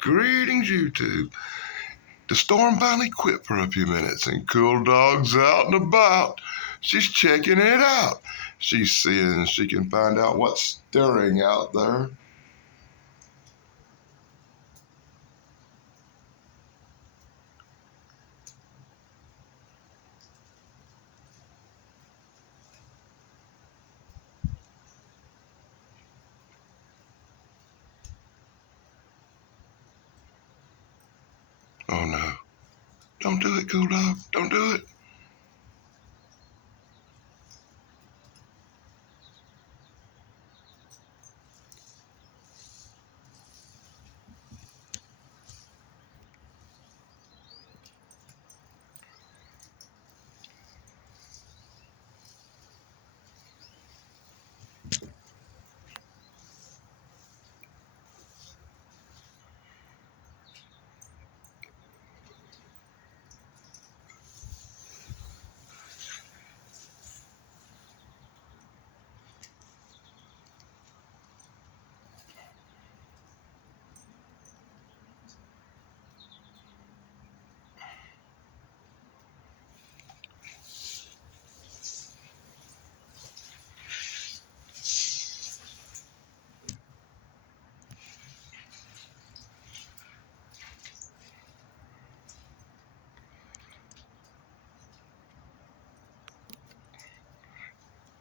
Greetings, YouTube. The storm finally quit for a few minutes, and Cool Dog's out and about. She's checking it out. She's seeing if she can find out what's stirring out there. Oh no. Don't do it, Cool Dog. Don't do it.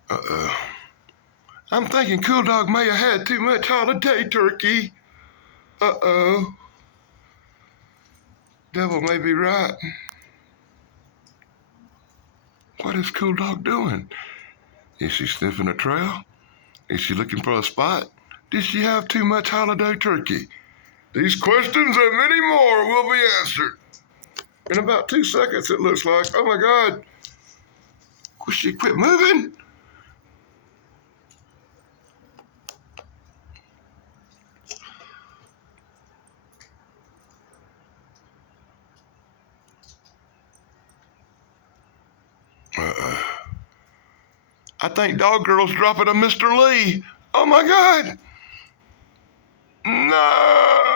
Uh-oh. I'm thinking Cool Dog may have had too much holiday turkey. Uh-oh. Devil may be right. What is Cool Dog doing? Is she sniffing a trail? Is she looking for a spot? Did she have too much holiday turkey? These questions and many more will be answered in about 2 seconds, it looks like. Oh my God. Will she quit moving? I think Dog Girl's dropping a Mr. Lee. Oh my God. No.